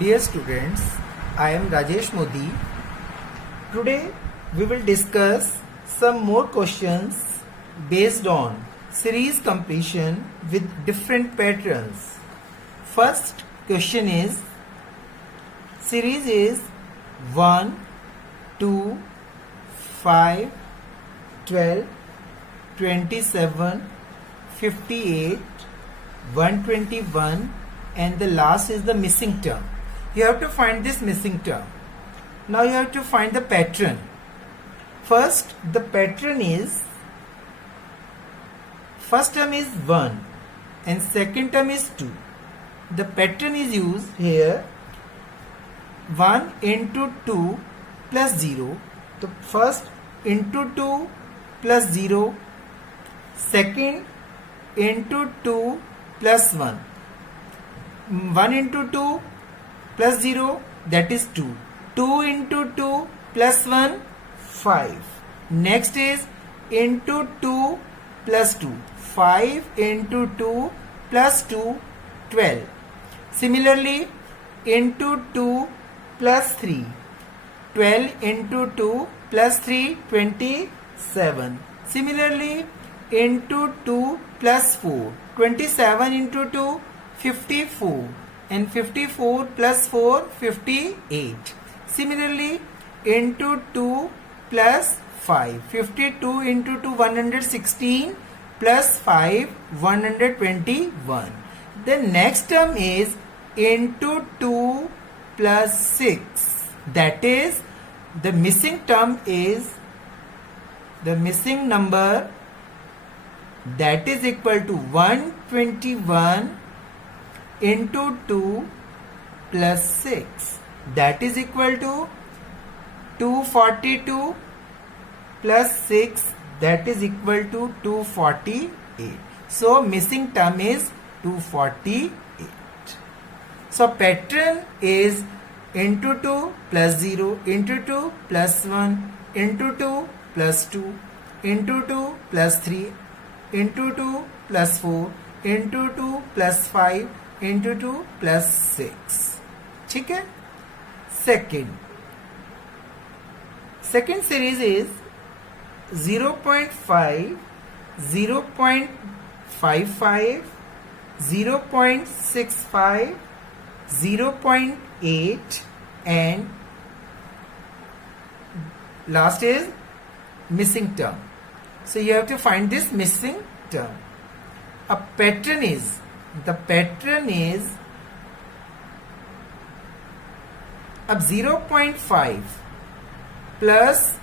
Dear students, I am Rajesh Modi. Today we will discuss some more questions based on series completion with different patterns. First question is, series is 1, 2, 5, 12, 27, 58, 121 and the last is the missing term. You have to find this missing term. Now you have to find the pattern. First, the pattern is, first term is 1 and second term is 2. The pattern is used here 1 into 2 plus 0. The first into 2 plus 0. Second into 2 plus 1. 1 into 2 plus 0, that is 2. 2 into 2 plus 1, 5. Next is into 2 plus 2. 5 into 2 plus 2, 12. Similarly, into 2 plus 3. 12 into 2 plus 3, 27. Similarly, into 2 plus 4. 27 into 2, 54. And 54 plus 4, 58. Similarly, into 2 plus 5. 52 into 2, 116 plus 5, 121. The next term is into 2 plus 6. That is, the missing term is the missing number, that is equal to 121 into 2 plus 6, that is equal to 242 plus 6, that is equal to 248. So missing term is 248. So pattern is into 2 plus 0, into 2 plus 1, into 2 plus 2, into 2 plus 3, into 2 plus 4, into 2 plus 5, into 2 plus 6. ठीक है? Second series is 0.5, 0.55, 0.65, 0.8 and last is missing term. So you have to find this missing term. A pattern is, the pattern is अब 0.5 plus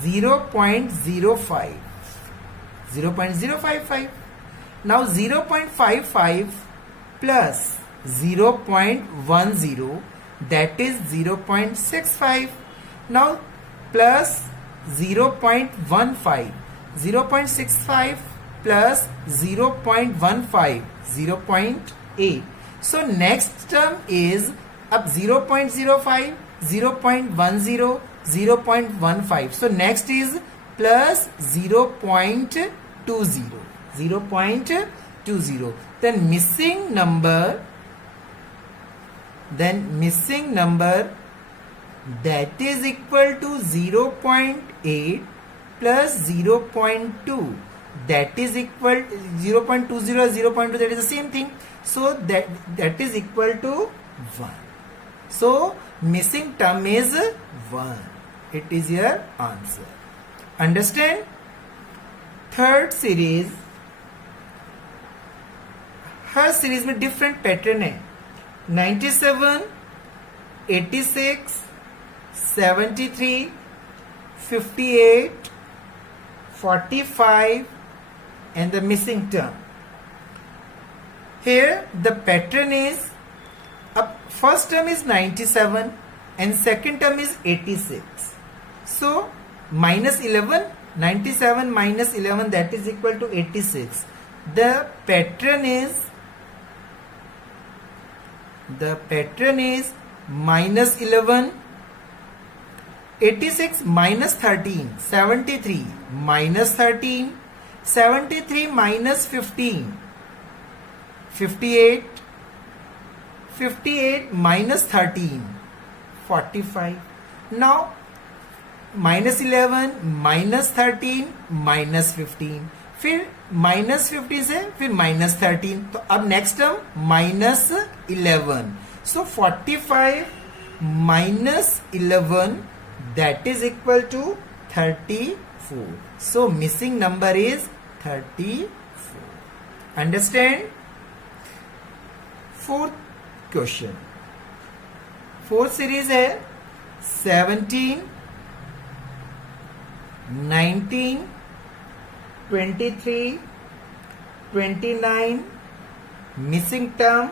0.05, 0.055. Now 0.55 plus 0.10, that is 0.65. Now plus 0.15, 0.65 plus 0.15, 0.8. So next term is up 0.05, 0.10, 0.15. So next is plus 0.20, 0.20. Then missing number, that is equal to 0.8 plus 0.2, that is equal 0.20, 0.2, that is the same thing. So that is equal to 1. So missing term is 1. It is your answer. Understand? Third series, her series में different pattern है. 97, 86, 73, 58, 45 and the missing term. Here the pattern is, first term is 97 and second term is 86. So minus 11, 97 minus 11, that is equal to 86. The pattern is minus 11, 86 minus 13, 73 minus 13, 73 minus 15, 58, 58 minus 13, 45. Now minus 11 minus 13 minus 15, फिर minus 50 से फिर minus 13, तो अब next term minus 11. So 45 minus 11 that is equal to 34. So missing number is 34. Understand. Fourth question. Fourth series है 17, 19, 23, 29, missing term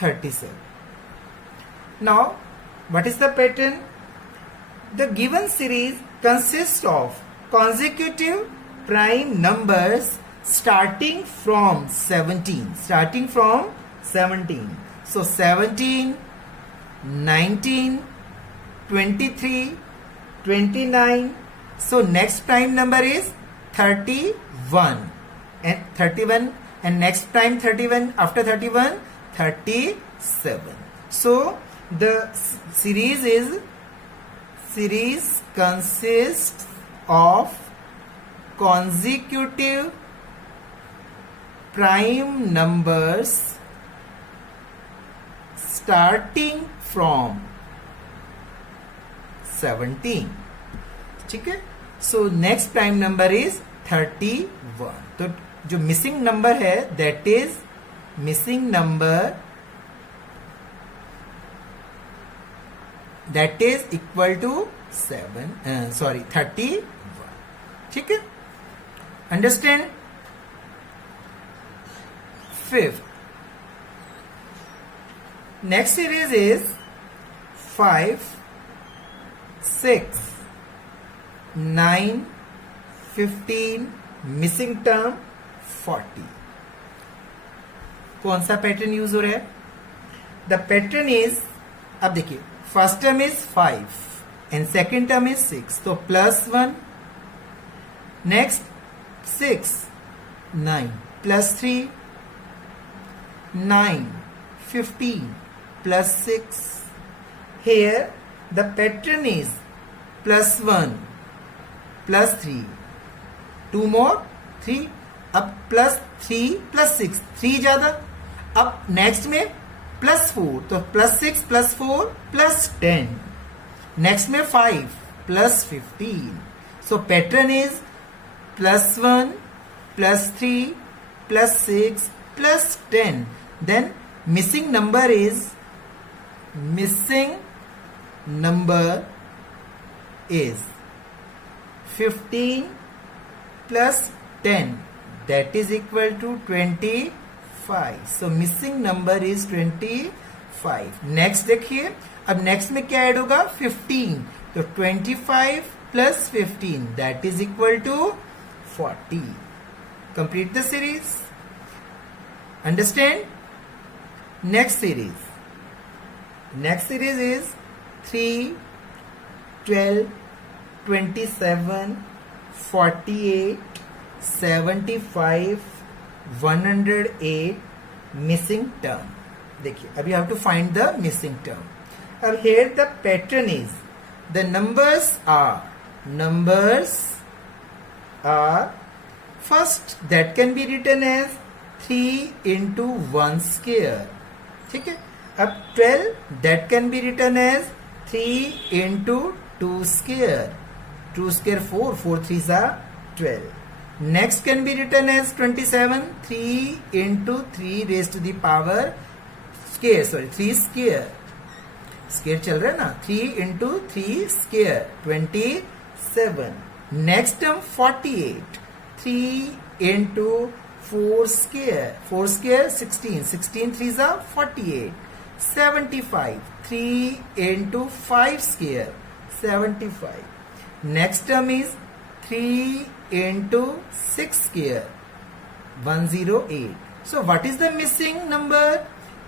37. Now, what is the pattern? The given series consists of consecutive prime numbers starting from 17. So 17, 19, 23, 29. So next prime number is 31 and 31, and next prime 31, after 31 37. So the series consists of consecutive prime numbers starting from 17. ठीक है. So next prime number is 31. तो जो missing number है that is missing number that is equal to 31. ठीक है. Understand. Fifth. Next series is 5, 6, 9, 15, missing term 40. कौन सा pattern use हो रहा है? द पैटर्न इज, अब देखिए, first term is 5 and second term is 6, तो +1. Next 6, 9 +3, 9, 15 +6. Here the pattern is +1, +3, 2 more 3. अब +3 +6, 3 ज्यादा. अब नेक्स्ट में +4, तो +6 +4 +10. नेक्स्ट में 5 +15. So pattern is +1 +3 +6 +10. Then missing number is is 15 plus 10, that is equal to 25. So missing number is 25. Next देखिए, अब next में क्या ऐड होगा? 15. तो 25 plus 15, that is equal to 40. Complete the series. Understand? Next series is 3, 12, 27, 48, 75, 108, missing term. देखिए, अब you have to find the missing term. अब here the pattern is, the numbers are first that can be written as 3 into 1 square. ठीक है. अब 12 that can be written as 3 into 2 square. 2 square 4, 4 3s are 12. Next can be written as 27, 3 into 3 raised to the power square, 3 square. Square चल रहा है ना. 3 into 3 square, 27. Next term 48, 3 into 4 square, 4 square 16, 16 3s are 48. 75, 3 into 5 square, 75. Next term is 3 into 6 square, 108. So what is the missing number?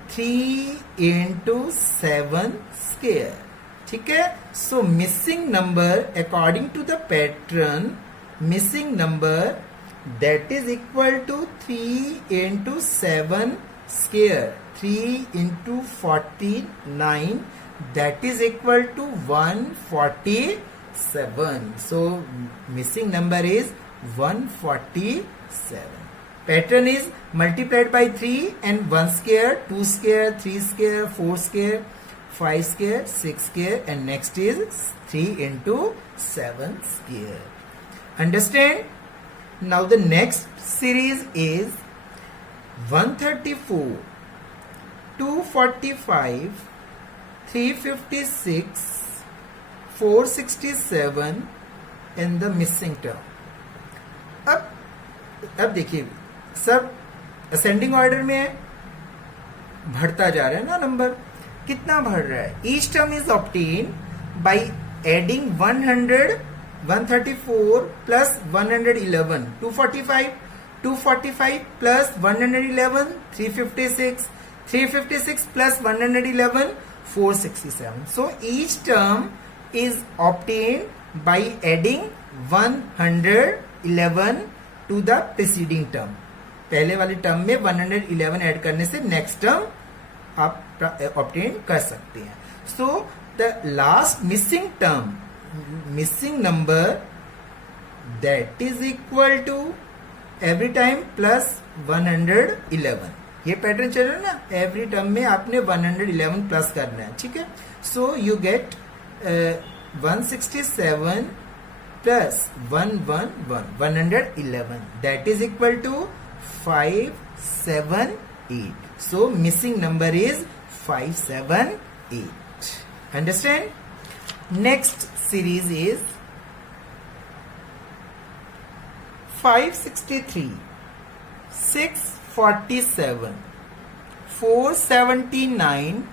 3 into 7 square. ठीक है. So missing number according to the pattern, missing number that is equal to 3 into 7 square, 3 into 49, that is equal to 147. So missing number is 147. Pattern is multiplied by 3 and 1 square, 2 square, 3 square, 4 square, 5 square, 6 square, and next is 3 into 7 square. Understand? Now the next series is 134, 245, 356, 467 and the missing term. अब देखिए सब ascending order में है, बढ़ता जा रहा है ना नंबर. कितना बढ़ रहा है? Each term is obtain by adding 100, 134 plus 111, 245, 245 plus 111, 356, 356 plus 111, 467. So each term is obtained by adding 111 to the preceding term. पहले वाले टर्म में 111 ऐड करने से नेक्स्ट टर्म आप ऑब्टेन कर सकते हैं. So the last missing term, missing number, that is equal to every time plus 111. ये पैटर्न चल रहा है ना, एवरी टर्म में आपने 111 प्लस करना है. ठीक है. So you get 167 plus 111, that is equal to 578. So missing number is 578. Understand? Next series is 563, 647, 479,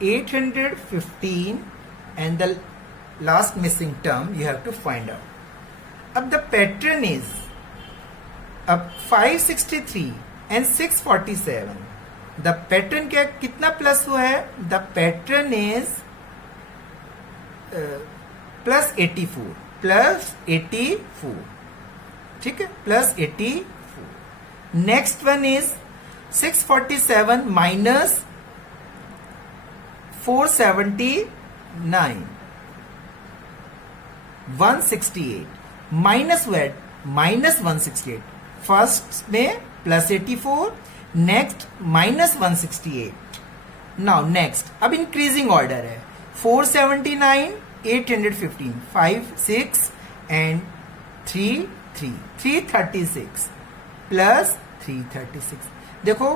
815 and the last missing term you have to find out. अब the pattern is अब 563 and 647. The pattern क्या कितना plus हुआ है? The pattern is plus 84, plus 84. ठीक है, plus 84. Next one is 647 minus 479, 168 minus wait minus 168. First में plus 84, next minus 168. Now next अब इंक्रीजिंग ऑर्डर है. 479, 815, 5, 6 एंड 3, 336 प्लस 336. देखो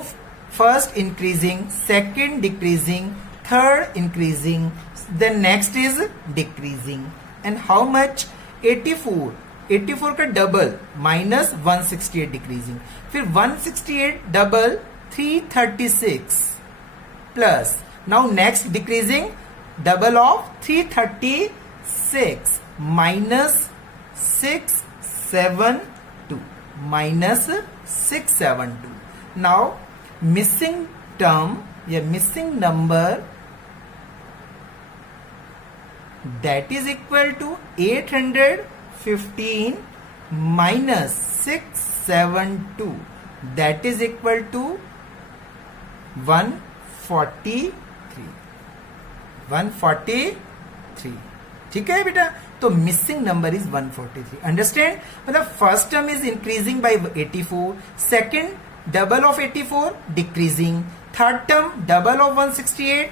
first increasing, second decreasing, third increasing, the next is decreasing. And how much? 84, 84 का double minus 168 डिक्रीजिंग, फिर 168 double 336 plus now next decreasing double of 336 minus 672 minus 672. Now missing term या missing number that is equal to 815 minus 672, that is equal to 143. 143. ठीक है बेटा. तो missing number is 143. Understand? मतलब first term is increasing by 84, second double of 84 decreasing, third term double of 168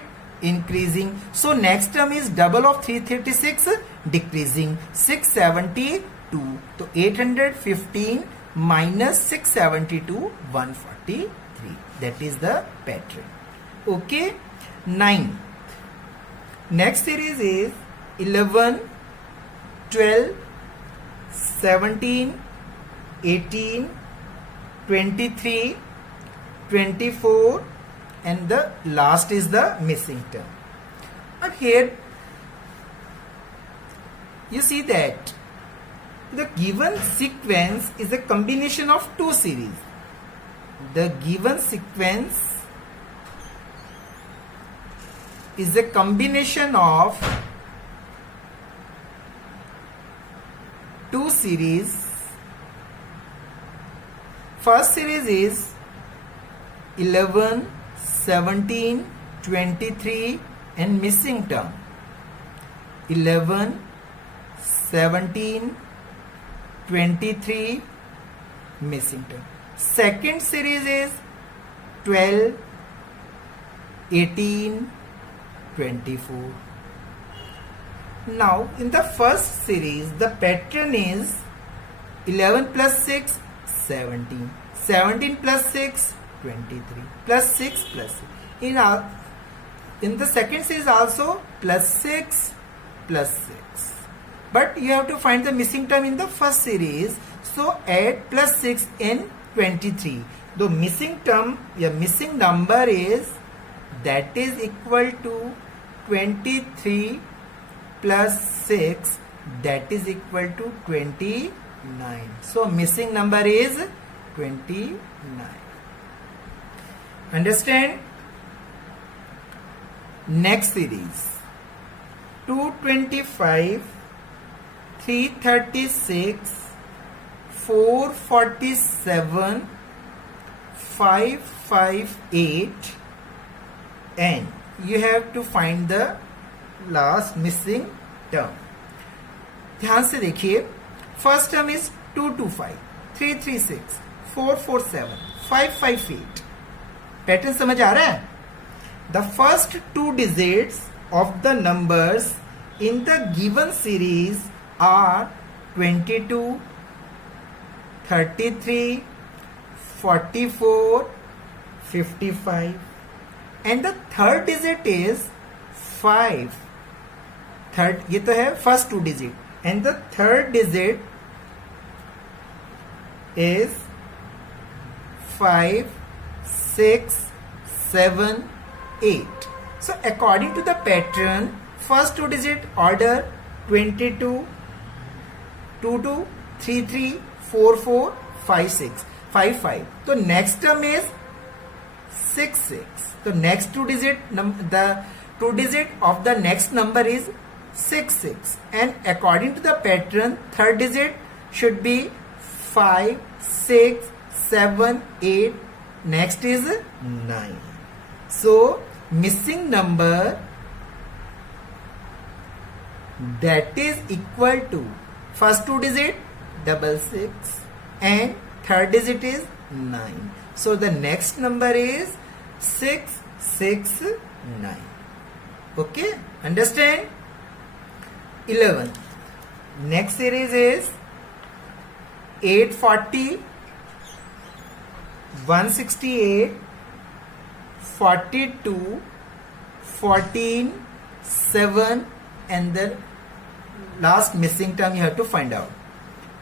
increasing. So next term is double of 336 decreasing, 672. तो 815 minus 672, 143. That is the pattern. Okay. 9. Next series is 11, 12, 17, 18, 23, 24 and the last is the missing term. But here you see that the given sequence is a combination of two series. The given sequence is a combination of two series. First series is 11, 17, 23 and missing term. 11, 17, 23 missing term. Second series is 12, 18, 24. Now in the first series the pattern is 11 plus 6, 17. 17 plus 6, 23. Plus 6 plus 6. In the second series also plus 6 plus 6. But you have to find the missing term in the first series. So add plus 6 in 23. The missing term, your missing number is, that is equal to 23 plus 6, that is equal to 29. So missing number is 29. Understand? Next series 225, 336, 447, 558 and you have to find the last missing term. ध्यान से देखिए, first term is 225, 336, 447, 558. Pattern समझ आ रहा है? The first two digits of the numbers in the given series are 22, 33, 44, 55 and the third digit is 5. Third, ये तो है first two digit and the third digit is 5, 6, 7, 8. So according to the pattern, first two digit order 22, 22, 33, 44, 56, 55. So next term is 66. So next two digit, the two digit of the next number is 66 and according to the pattern third digit should be 5, 6, 7, 8. Next is 9. So missing number that is equal to first two digit 66 and third digit is 9. So the next number is 669. Okay, understand? 11. Next series is 840, 168, 42, 14, 7 and the last missing term you have to find out.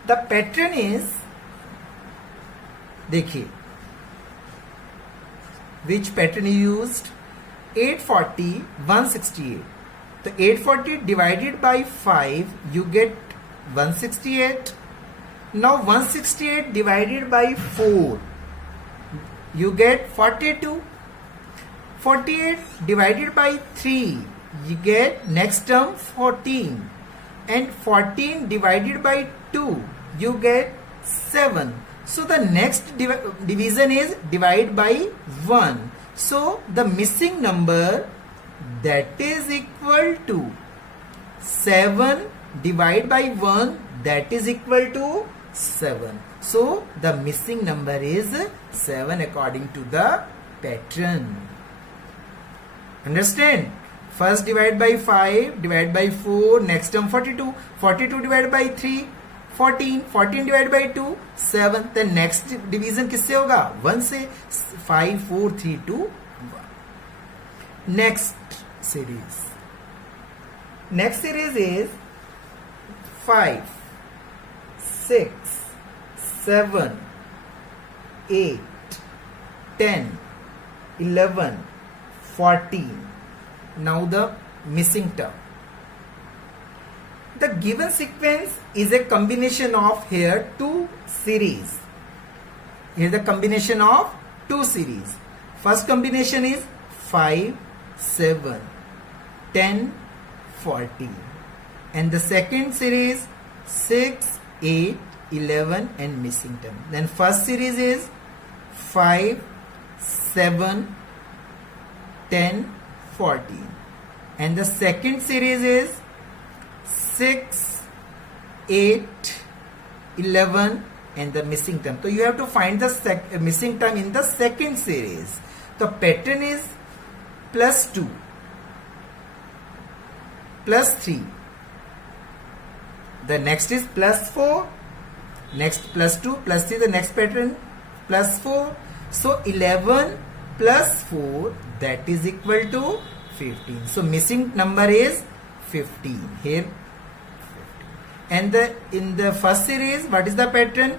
The pattern is, देखिए which pattern you used? 840, 168. So 840 divided by 5 you get 168. Now 168 divided by 4 you get 42. 48 divided by 3 you get next term 14 and 14 divided by 2 you get 7. So the next division is divide by 1. So the missing number that is equal to 7 divided by 1, that is equal to 7. So the missing number is 7 according to the pattern. Understand? First divide by 5, divide by 4, next term 42. 42 divided by 3, 14. 14 divided by 2, 7. The next division किससे होगा? 1 से. 5, 4, 3, 2, 1. Next series. Next series is 5, 6, 7, 8, 10, 11, 14. Now the missing term. The given sequence is a combination of here two series. Here the combination of two series. First combination is 5, 7, 10, 14. And the second series 6, 8, 11 and missing term. Then first series is 5, 7, 10, 14. And the second series is 6, 8, 11 and the missing term. So you have to find the missing term in the second series. The pattern is plus 2, plus 3. The next is plus 4. Next plus 2, plus 3. The next pattern plus 4. So 11 plus 4, that is equal to 15. So missing number is 15 here. 15. And in the first series, what is the pattern?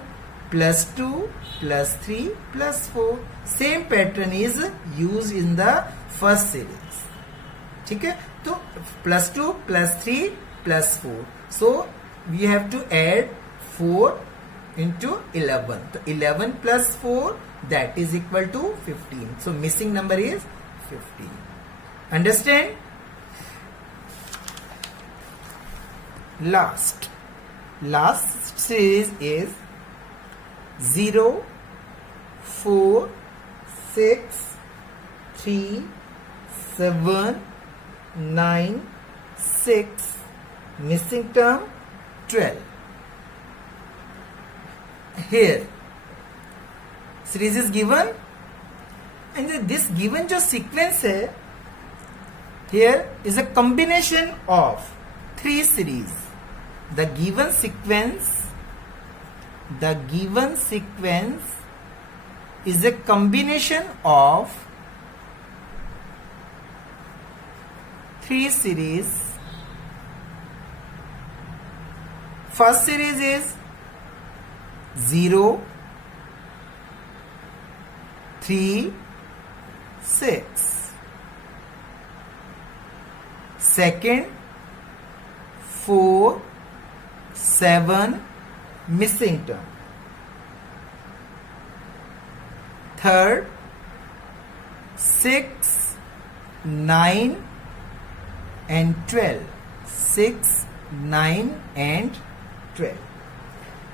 Plus 2, plus 3, plus 4. Same pattern is used in the first series. ठीक है? तो plus 2, plus 3, plus 4. So we have to add 4 into 11. So 11 plus 4, that is equal to 15. So missing number is 15. Understand? Last series is 0, 4, 6, 3, 7, 9, 6, missing term 12. Here series is given and this given जो sequence है, here is a combination of 3 series. The given sequence is a combination of 3 series. First series is 0, 3, 6. Second, 4, 7, missing term. Third, 6, 9 and 12. 6, 9 and 12.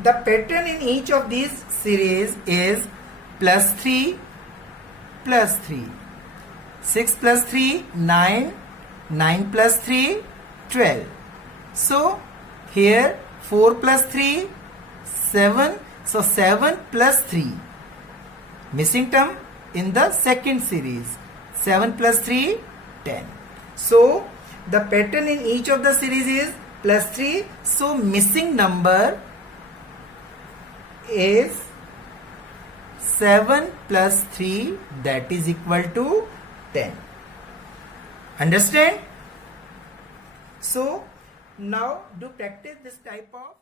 The pattern in each of these series is plus 3, plus 3. 6 plus 3, 9. 9 plus 3, 12. So here 4 plus 3, 7. So 7 plus 3. Missing term in the second series. 7 plus 3, 10. So the pattern in each of the series is plus 3. So missing number is 7 plus 3, that is equal to 10. Understand? So now do practice this type of